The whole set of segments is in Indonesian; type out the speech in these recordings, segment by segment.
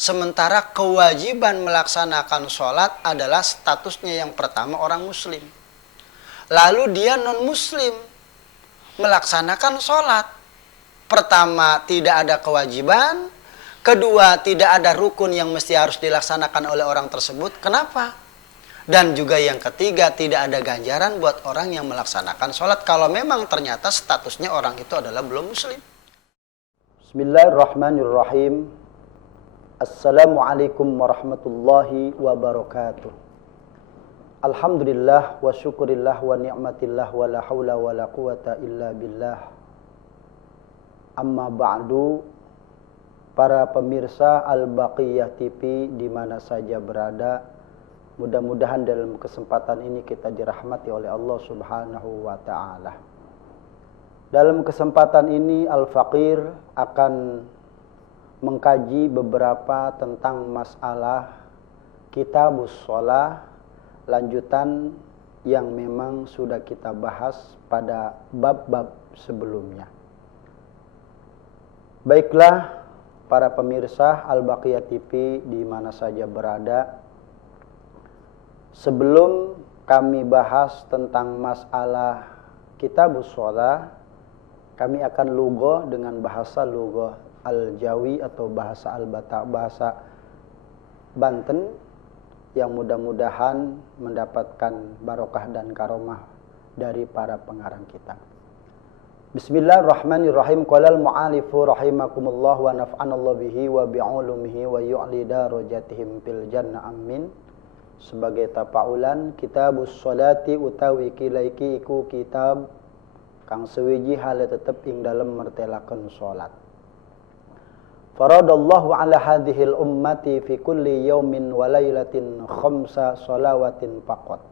Sementara kewajiban melaksanakan sholat adalah statusnya yang pertama orang muslim. Lalu dia non muslim melaksanakan sholat. Pertama, tidak ada kewajiban. Kedua, tidak ada rukun yang mesti harus dilaksanakan oleh orang tersebut. Kenapa? Dan juga yang ketiga, tidak ada ganjaran buat orang yang melaksanakan sholat kalau memang ternyata statusnya orang itu adalah belum muslim. Bismillahirrahmanirrahim. Assalamualaikum warahmatullahi wabarakatuh. Alhamdulillah wa syukurillah wa ni'matillah wa la hawla wa la quwata illa billah. Amma ba'du. Para pemirsa Al-Baqiyah TV di mana saja berada, mudah-mudahan dalam kesempatan ini kita dirahmati oleh Allah Subhanahu wa taala. Dalam kesempatan ini Al-Faqir akan mengkaji beberapa tentang masalah Kitabus Shalah, lanjutan yang memang sudah kita bahas pada bab-bab sebelumnya. Baiklah para pemirsa Al-Baqiyah TV di mana saja berada, sebelum kami bahas tentang masalah Kitabus Shalah, kami akan lughah dengan bahasa lughah Al-Jawi atau bahasa Al-Batak, bahasa Banten, yang mudah-mudahan mendapatkan barokah dan karomah dari para pengarang kita. Bismillahirrahmanirrahim. Qalal mu'alifu rahimakumullah wa naf'anallahu bihi wa bi'ulumihi wa yu'li darajatihim fil jannah amin. Sebagai tapaulan, Kitabus Sholati utawi kilaiki iku kitab kang sewiji hale tetep ing dalem mertelakeun salat. Faradallahu ala hadhil ummati fi kulli yaumin wa lailatin khamsa shalawatin faqat.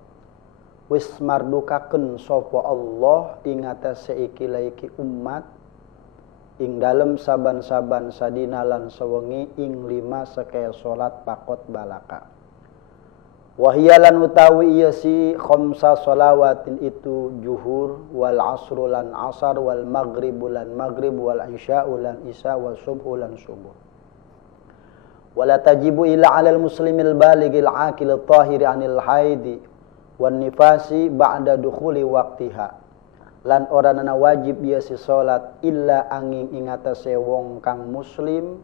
Wis mardukakeun sapa Allah ing atase iki umat ing dalem saban-saban sadina lan sewengi ing 5 sakaya salat faqat balaka. Wahyalan utawi iya si khamsa shalawatin itu juhur wal asru lan asar wal maghribu lan maghrib wal isya'u lan isya wal subhu lan subuh. Wala tajibu ila 'alal muslimil baligil aqil tahiri 'anil haidi wan nifasi ba'da dukhuli waqtiha. Lan ora nana wajib iya si salat illa angin ing atase wong kang muslim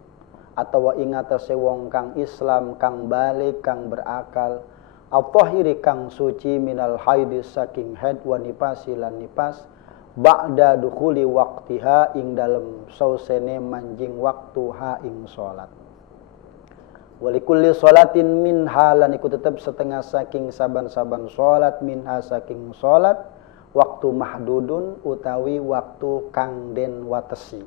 atawa ing atase wong kang Islam kang balik kang berakal at-tahiri kang suci minal haidi saking haid wa nifasi lan nifas ba'da dukhuli waqtiha ing dalem sausene manjing waktu ha ing salat. Walikulli sholatin minha lan iku tetep setengah saking saban-saban salat minha saking salat waktu mahdudun utawi waktu kang den watesi.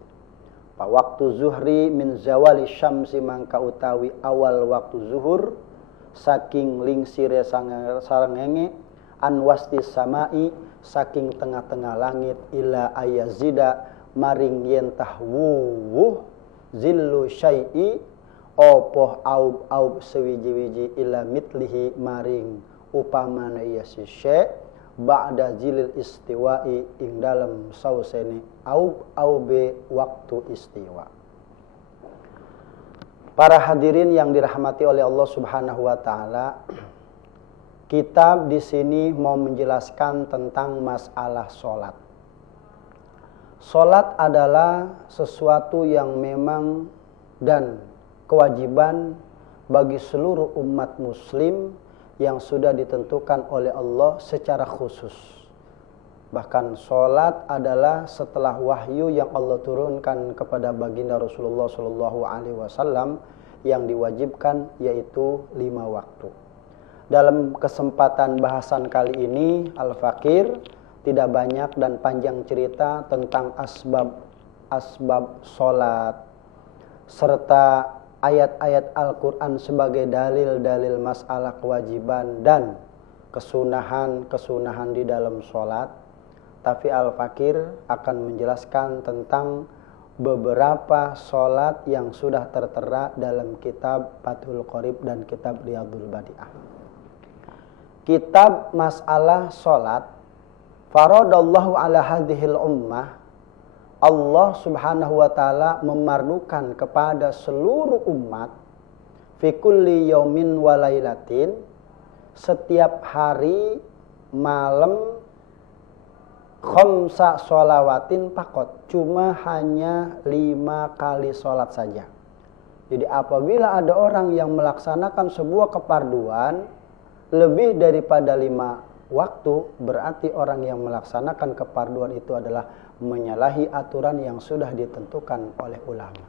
Pa waktu zuhri min zawali syamsi mangka utawi awal waktu zuhur saking lingsire sarengenge an wasti samai saking tengah-tengah langit ila ayazida maring yen tahwu zillu syai'i opoh aub sewiji-wiji ila mitlihi maring upamana iya si syai' ba'da zilil istiwa'i ing dalem sausene aube waktu istiwa. Para hadirin yang dirahmati oleh Allah Subhanahu wa taala, kitab di sini mau menjelaskan tentang masalah salat. Salat adalah sesuatu yang memang dan kewajiban bagi seluruh umat muslim yang sudah ditentukan oleh Allah secara khusus. Bahkan salat adalah setelah wahyu yang Allah turunkan kepada baginda Rasulullah SAW yang diwajibkan, yaitu 5 waktu. Dalam kesempatan bahasan kali ini Al-Faqir tidak banyak dan panjang cerita tentang asbab salat serta ayat-ayat Al-Quran sebagai dalil-dalil masalah kewajiban dan kesunahan di dalam salat. Tapi Al-Faqir akan menjelaskan tentang beberapa salat yang sudah tertera dalam kitab Fathul Qorib dan kitab Riyadhul Badi'ah. Kitab masalah salat, faradallahu ala hadhil ummah, Allah Subhanahu wa taala memardukan kepada seluruh umat fi kulli yaumin wa lailatin, setiap hari malam, khamsa sholawatin pakot, cuma hanya 5 kali sholat saja. Jadi apabila ada orang yang melaksanakan sebuah keparduan lebih daripada 5 waktu, berarti orang yang melaksanakan keparduan itu adalah menyalahi aturan yang sudah ditentukan oleh ulama.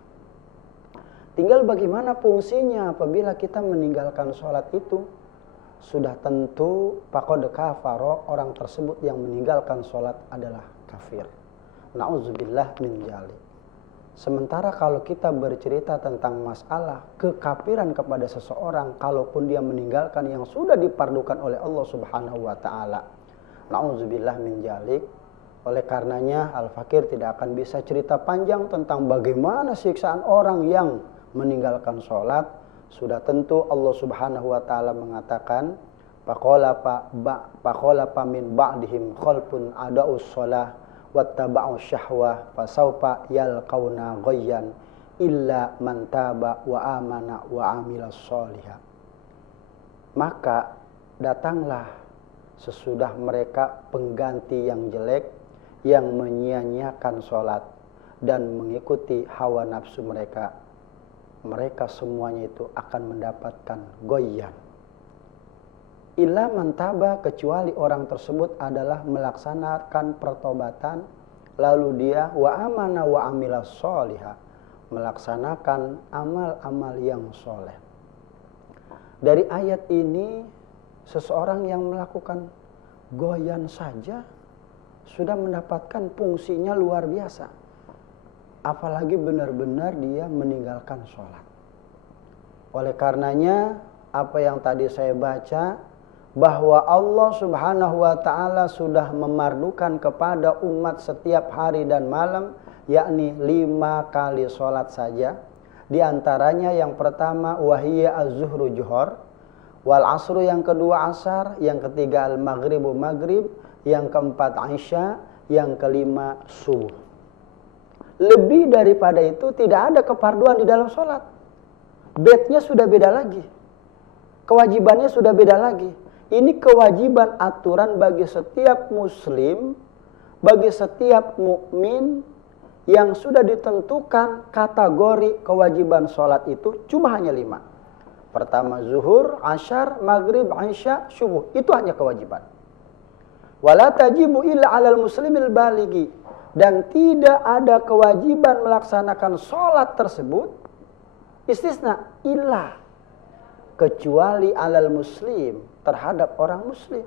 Tinggal bagaimana fungsinya apabila kita meninggalkan sholat itu. Sudah tentu faqad kafara, orang tersebut yang meninggalkan sholat adalah kafir. Na'udzubillah min dzalik. Sementara kalau kita bercerita tentang masalah kekafiran kepada seseorang, kalaupun dia meninggalkan yang sudah dipardukan oleh Allah Subhanahu wa taala. Na'udzubillah min dzalik. Oleh karenanya Al-Fakir tidak akan bisa cerita panjang tentang bagaimana siksaan orang yang meninggalkan sholat. Sudah tentu Allah Subhanahu wa taala mengatakan, faqala min ba'dihim khalfun ada'us shalah wattaba'u syahwah fasawfa yalqauna ghayyan illa man taba wa amana wa amilas sholiha. Maka datanglah sesudah mereka pengganti yang jelek, yang menyia-nyiakan sholat dan mengikuti hawa nafsu mereka. Mereka semuanya itu akan mendapatkan goyan. Illa man taba, kecuali orang tersebut adalah melaksanakan pertobatan, lalu dia wa amana wa amilas sholiha, melaksanakan amal-amal yang soleh. Dari ayat ini, seseorang yang melakukan goyan saja sudah mendapatkan fungsinya luar biasa. Apalagi benar-benar dia meninggalkan sholat. Oleh karenanya, apa yang tadi saya baca, bahwa Allah Subhanahu wa ta'ala sudah memardukan kepada umat setiap hari dan malam, yakni 5 kali sholat saja. Di antaranya yang pertama, wahiyya az-zuhru juhur, wal asru yang kedua asar, yang ketiga al-maghribu maghrib, yang keempat isya, yang kelima subuh. Lebih daripada itu tidak ada keparduan di dalam sholat. Bednya sudah beda lagi. Kewajibannya sudah beda lagi. Ini kewajiban aturan bagi setiap muslim, bagi setiap mukmin yang sudah ditentukan kategori kewajiban sholat itu cuma hanya 5. Pertama zuhur, asyar, maghrib, isya, subuh. Itu hanya kewajiban. Wala tajibu illa 'alal muslimil balighi. Dan tidak ada kewajiban melaksanakan sholat tersebut, istisna, illa, kecuali alal muslim, terhadap orang muslim.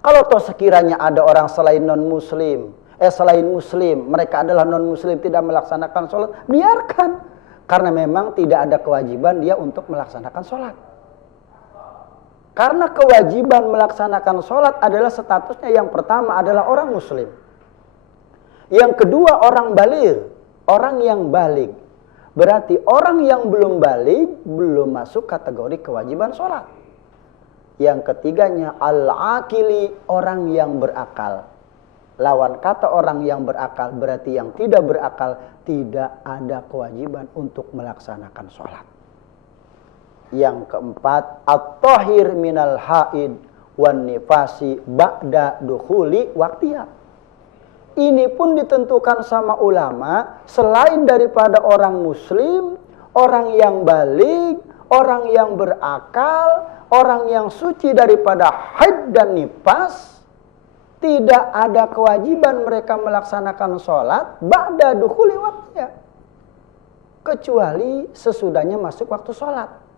Kalau toh sekiranya ada orang selain non-muslim, selain muslim, mereka adalah non-muslim tidak melaksanakan sholat, biarkan. Karena memang tidak ada kewajiban dia untuk melaksanakan sholat. Karena kewajiban melaksanakan sholat adalah statusnya yang pertama adalah orang muslim. Yang kedua orang baligh, orang yang baligh. Berarti orang yang belum baligh belum masuk kategori kewajiban sholat. Yang ketiganya al-akili, orang yang berakal. Lawan kata orang yang berakal berarti yang tidak berakal, tidak ada kewajiban untuk melaksanakan sholat. Yang keempat, at-tahir minal haid wan nifasi ba'da dukhuli waqtiha. Ini pun ditentukan sama ulama, selain daripada orang muslim, orang yang baligh, orang yang berakal, orang yang suci daripada haid dan nifas, tidak ada kewajiban mereka melaksanakan sholat ba'da dukhuli waqtiha, kecuali sesudahnya masuk waktu sholat.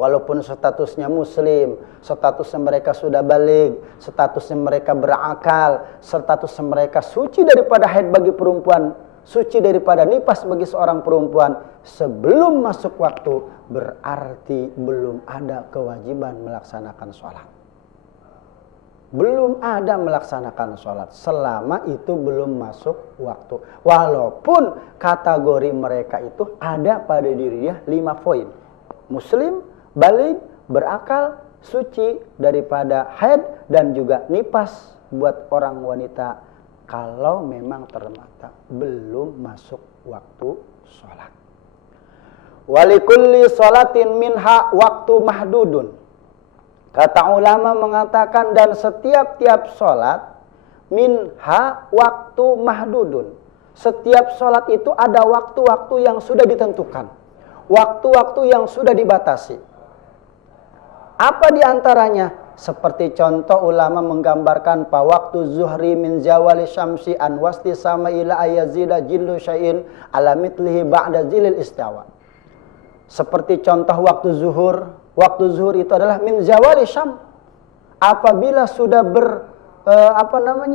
Walaupun statusnya muslim, statusnya mereka sudah baligh, statusnya mereka berakal, statusnya mereka suci daripada haid bagi perempuan, suci daripada nifas bagi seorang perempuan, sebelum masuk waktu berarti belum ada kewajiban melaksanakan sholat. Belum ada melaksanakan sholat selama itu belum masuk waktu. Walaupun kategori mereka itu ada pada dirinya 5 poin. Muslim, baligh, berakal, suci daripada haid dan juga nifas buat orang wanita kalau memang ternyata belum masuk waktu sholat. Walikulli sholatin minha waktu mahdudun. Kata ulama mengatakan dan setiap-tiap sholat minha waktu mahdudun. Setiap sholat itu ada waktu-waktu yang sudah ditentukan. Waktu-waktu yang sudah dibatasi. Apa diantaranya? Seperti contoh ulama menggambarkan pa waktu zuhri min zawali syamsi an wasti sama ila ayazida jillu syai'in ala mitlihi ba'da zilil istawa. Seperti contoh waktu zuhur. Waktu zuhur itu adalah min zawali syam. Apabila sudah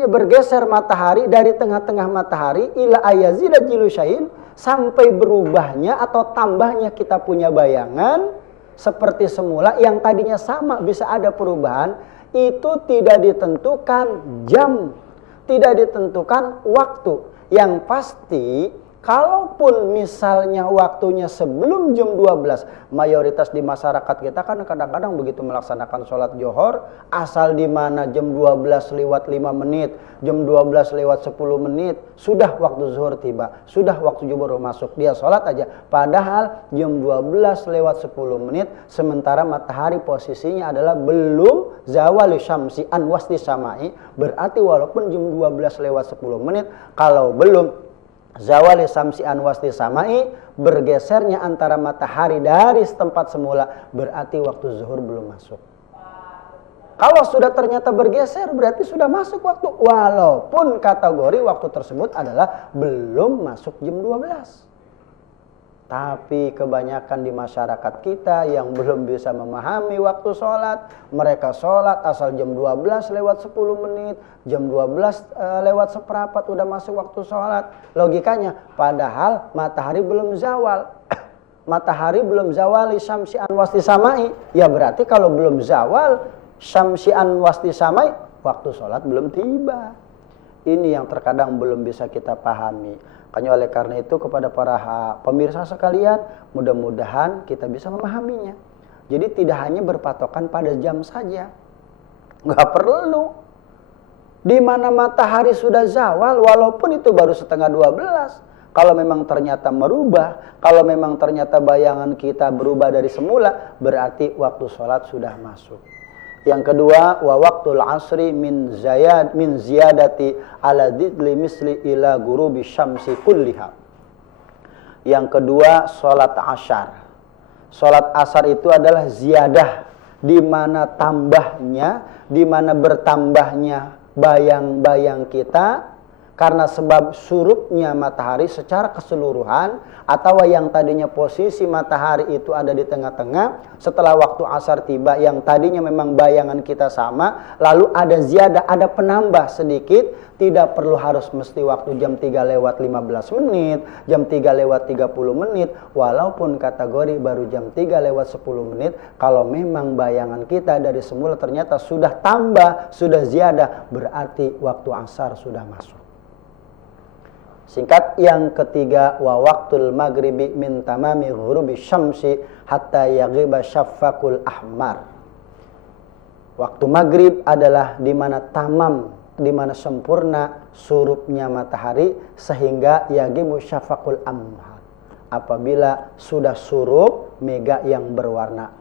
bergeser matahari dari tengah-tengah matahari ila ayazida jillu syai'in sampai berubahnya atau tambahnya kita punya bayangan seperti semula yang tadinya sama bisa ada perubahan, itu tidak ditentukan jam, tidak ditentukan waktu. Yang pasti kalaupun misalnya waktunya sebelum jam 12, mayoritas di masyarakat kita kan kadang-kadang begitu melaksanakan sholat johor, asal di mana jam 12 lewat 5 menit, jam 12 lewat 10 menit, sudah waktu zuhur tiba, sudah waktu zuhur masuk, dia sholat aja. Padahal jam 12 lewat 10 menit, sementara matahari posisinya adalah belum zawali syamsi an wasti samai, berarti walaupun jam 12 lewat 10 menit, kalau belum zawali samsi an wasti samai, bergesernya antara matahari dari tempat semula, berarti waktu zuhur belum masuk. Kalau sudah ternyata bergeser, berarti sudah masuk waktu, walaupun kategori waktu tersebut adalah belum masuk jam 12. Tapi kebanyakan di masyarakat kita yang belum bisa memahami waktu sholat, mereka sholat asal jam 12 lewat 10 menit, jam 12 lewat seperempat udah masuk waktu sholat. Logikanya, padahal matahari belum zawal. Matahari belum zawali syamsi an wasti samai. Ya berarti kalau belum zawal syamsi an wasti samai, waktu sholat belum tiba. Ini yang terkadang belum bisa kita pahami. Oleh karena itu kepada para pemirsa sekalian, mudah-mudahan kita bisa memahaminya. Jadi tidak hanya berpatokan pada jam saja. Nggak perlu. Di mana matahari sudah zawal, walaupun itu baru setengah 12. Kalau memang ternyata merubah, kalau memang ternyata bayangan kita berubah dari semula, berarti waktu sholat sudah masuk. Yang kedua, wa waqtul asri min ziyadati ala dhidli misli ila gurubi syamsi kulliha. Yang kedua, salat asyar. Salat asar itu adalah ziyadah, di mana tambahnya, di mana bertambahnya bayang-bayang kita karena sebab surupnya matahari secara keseluruhan, atau yang tadinya posisi matahari itu ada di tengah-tengah, setelah waktu asar tiba yang tadinya memang bayangan kita sama, lalu ada ziyadah, ada penambah sedikit, tidak perlu harus mesti waktu jam 3 lewat 15 menit, jam 3 lewat 30 menit, walaupun kategori baru jam 3 lewat 10 menit, kalau memang bayangan kita dari semula ternyata sudah tambah, sudah ziyadah, berarti waktu asar sudah masuk. Singkat, yang ketiga, wa waqtul maghribi min tamami ghurubi syamsi hatta yaghiba syafaqul ahmar. Waktu maghrib adalah di mana tamam, di mana sempurna surupnya matahari sehingga yaghibu syafaqul ahmar. Apabila sudah surup mega yang berwarna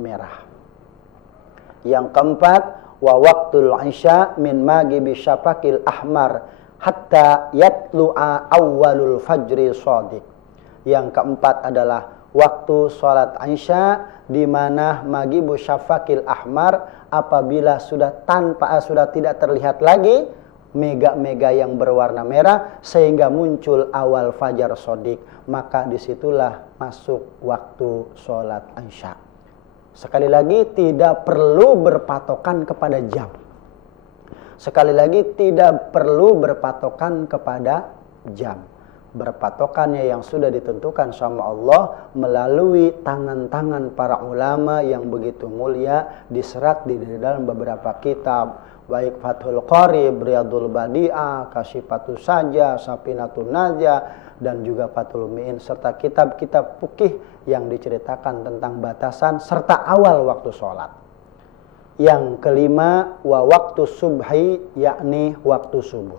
merah. Yang keempat, wa waqtul isya min maghibi syafaqil ahmar hatta yatlu'a awwalul fajri shadiq. Yang keempat adalah waktu sholat isya di mana maghibu syafaqil ahmar, apabila sudah tidak terlihat lagi mega-mega yang berwarna merah sehingga muncul awal fajar shadiq, maka disitulah masuk waktu sholat isya. Sekali lagi, tidak perlu berpatokan kepada jam. Sekali lagi, tidak perlu berpatokan kepada jam. Berpatokannya yang sudah ditentukan sama Allah melalui tangan-tangan para ulama yang begitu mulia, diserat di dalam beberapa kitab, baik Fathul Qarib, Riyadul Badi'ah, Kasyifatus Sajah, Safinatun Najah, dan juga Fathul Mu'in, serta kitab-kitab fikih yang diceritakan tentang batasan serta awal waktu sholat. Yang kelima, wa waktu subhi, yakni waktu subuh.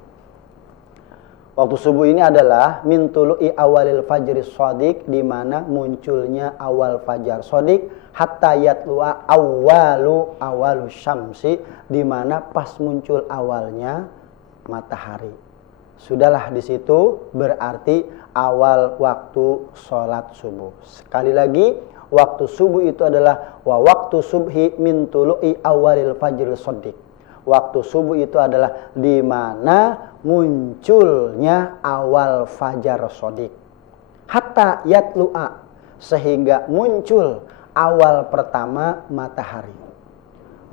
Waktu subuh ini adalah min tulu'i awalil fajri shadiq, di mana munculnya awal fajar shadiq, hatta yatlu'a awalu syamsi, di mana pas muncul awalnya matahari. Sudahlah di situ berarti awal waktu sholat subuh. Sekali lagi, waktu subuh itu adalah waktu subhi min tulu'i awalil fajri shadiq. Waktu subuh itu adalah di mana munculnya awal fajar shadiq. Hatta yatlu'a, sehingga muncul awal pertama matahari.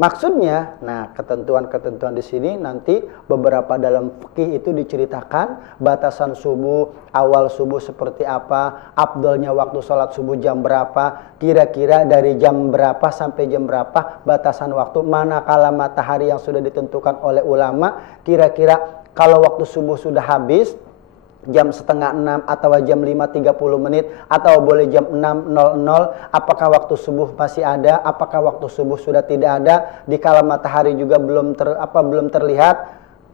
Maksudnya, nah ketentuan-ketentuan di sini nanti beberapa dalam fikih itu diceritakan batasan subuh, awal subuh seperti apa, afdolnya waktu sholat subuh jam berapa, kira-kira dari jam berapa sampai jam berapa batasan waktu, manakala matahari yang sudah ditentukan oleh ulama, kira-kira kalau waktu subuh sudah habis, jam 5:30 atau jam 5:30 menit atau boleh jam 6:00, apakah waktu subuh masih ada, apakah waktu subuh sudah tidak ada, dikala matahari juga belum terlihat,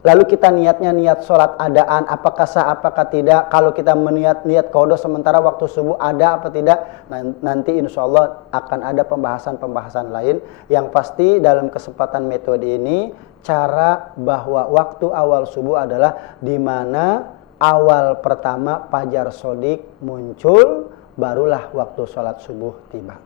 lalu kita niat sholat adaan, apakah sah apakah tidak, kalau kita niat qadha sementara waktu subuh ada apa tidak, nanti insya Allah akan ada pembahasan lain. Yang pasti dalam kesempatan metode ini, cara bahwa waktu awal subuh adalah di mana awal pertama fajar shadiq muncul, barulah waktu sholat subuh tiba.